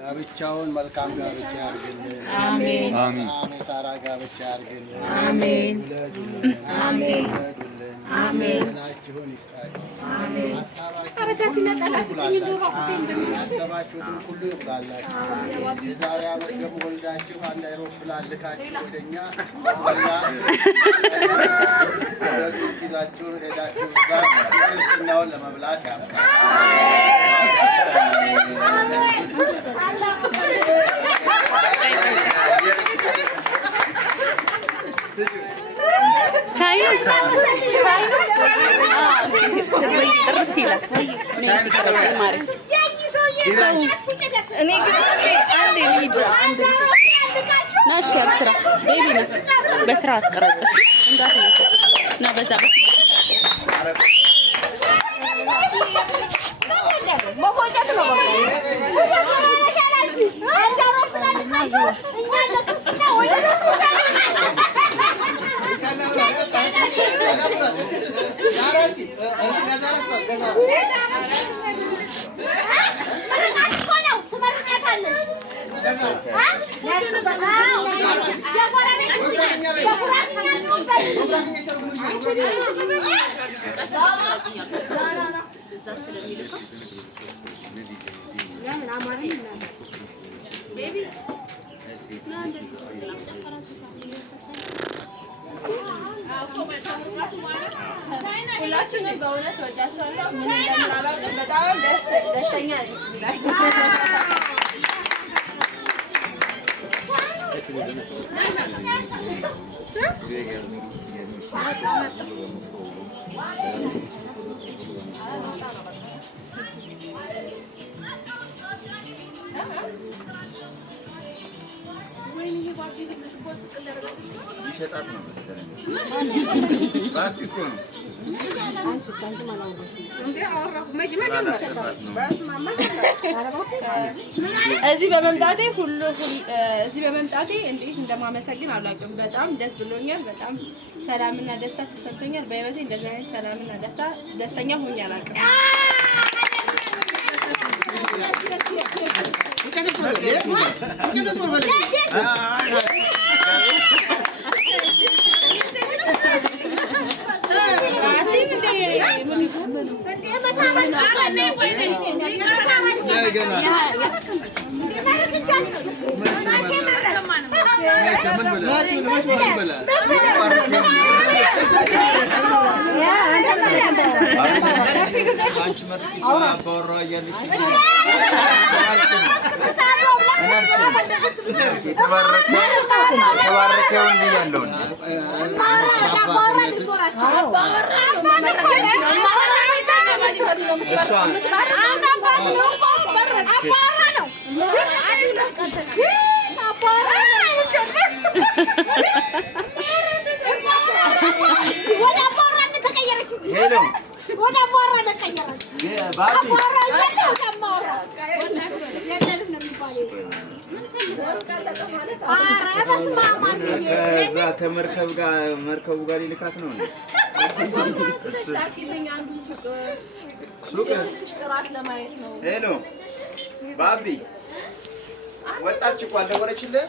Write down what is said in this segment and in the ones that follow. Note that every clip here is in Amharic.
ጋብቻውን መልካም ጋብቻ ያርግልን። አሜን አሜን። ሳራ ጋብቻ ያርግልን። አሜን አሜን አሜን። ናችሁን ይስጣችሁ። አሜን። ያሰባችሁትን ሁሉ ይሙላላችሁ። የዛሬ ዓመት ደግሞ ወልዳችሁ አንድ አይሮፕላን ልካችሁ ወደኛ ይዛችሁ ሄዳችሁ ክርስትናውን ለመብላት ያብቃል። ቻዩ በስርዓት ቀረጽ እና በዛ ሁላችንም በእውነት ወዳቸዋለሁ። ምን እንደምናላውቅ በጣም ደስተኛ ነኝ። ይሸጣት ነው መሰለኝ። ባቢ እኮ ነው እዚህ በመምጣቴ እንዴት እንደማመሰግን አላውቅም። በጣም ደስ ብሎኛል። በጣም ሰላምና ደስታ ተሰምቶኛል። በህይወቴ እንደዚህ አይነት ሰላምና ደስተኛ ሆኜ አላውቅም። ከዛ ከመርከቡ ጋር ሊልካት ነው። ሱቅ ሄሎ ባቢ ወጣች እኮ አልደወለችልህ?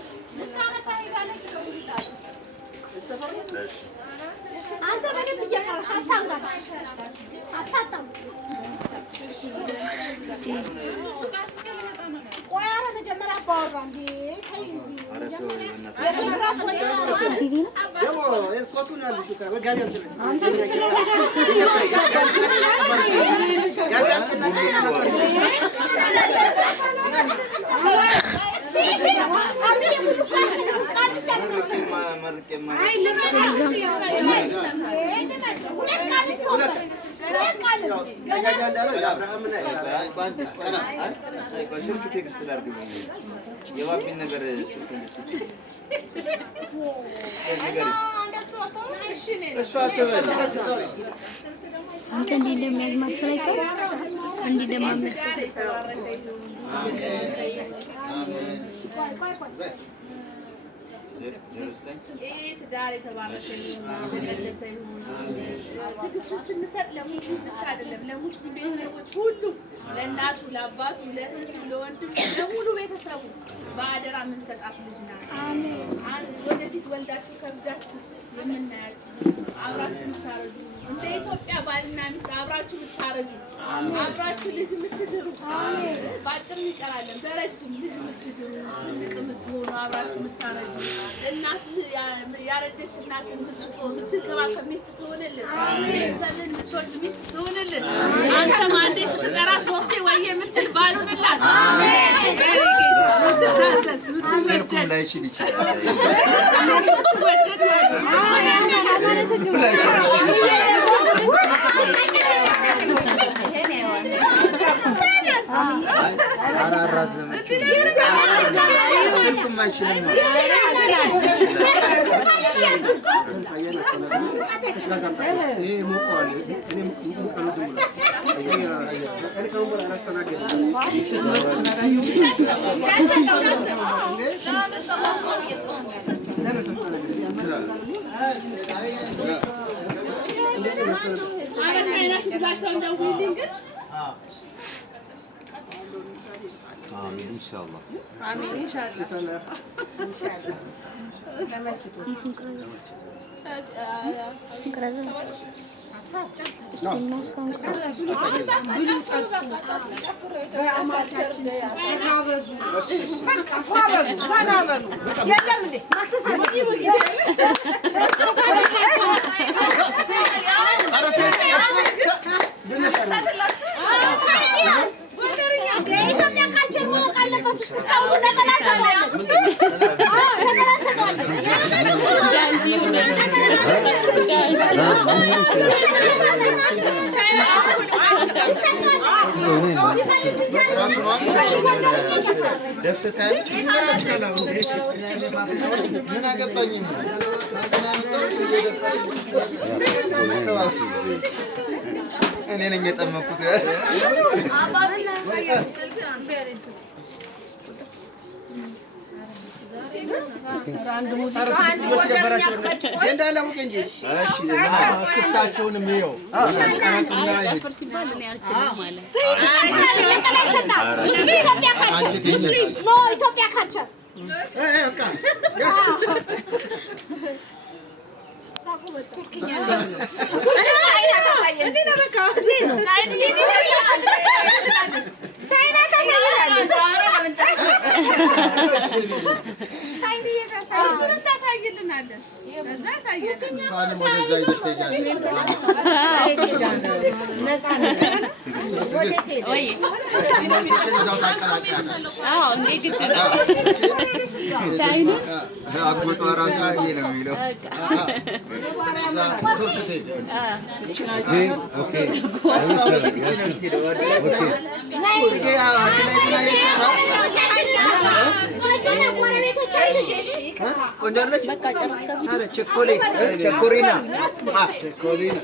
አንተ በደንብ እየቀረሽ አታንጋር አታጣም። ቆይ ኧረ መጀመሪያ አባወራ እንዴ ተይ ስልክ ቴክስት ላድርግልኝ የባቢን ነገር ስልክ እንደስጪ እሷ አትበል አንተ እንዲህ እንደሚያስመስል አይቀር እንዲህ እንደማመስል ትዳር የተባረከ የተቀደሰ ይሁን። ትዕግስት ስንሰጥ ለሙስሊም ብቻ አይደለም፣ ለሙስሊም ቤተሰቦች ሁሉ፣ ለእናቱ፣ ለአባቱ፣ ለእህቱ፣ ለወንድሙ፣ ለሙሉ ቤተሰብ የምንሰጣት ልጅ ናት። ወደፊት ወልዳችሁ ከብዳችሁ የምናያችሁ አብራችሁ የምታረጁ እንደ ኢትዮጵያ ባልና ሚስት አብራችሁ የምታረጁ አብራችሁ ልጅ የምትድሩ በአጭር ይቀራለን በረጅም ልጅ የምትድሩ ትልቅ የምትሆኑ አብራችሁ የምታረጁ እናት ያረጀች እናት የምትንከባከብ ሚስት ትሆንልን። ቤተሰብን የምትወድ ሚስት ትሆንልን። አንተም አንዴ ስትጠራ ሶስቴ ወይ የምትል ባሉንላት ምትታዘዝ ምትወደድ ላይችል ይችላል። ስልኩም አይችልም። آمين إن شاء الله. آمين إن شاء الله. የኢትዮጵያ ካልቸር ማወቅ አለበት። እስክስታው ነጠላ ምን አገባኝ እኔ ነኝ የጠመኩት። እስክስታችሁንም ይኸው ቀረጽና ኢትዮጵያ ካልቸር እሷንም ወደዛ ይዘሽ ትሄጃለሽ። እዛው ታቀላቅያለሽ። አጎቷ እራሱ እንዲህ ነው የሚለው። እዛ ቱርክ ትሄጃለሽ። ቆንጆ አለች። ቸኮሌት ቸኮሪና ቸኮሊና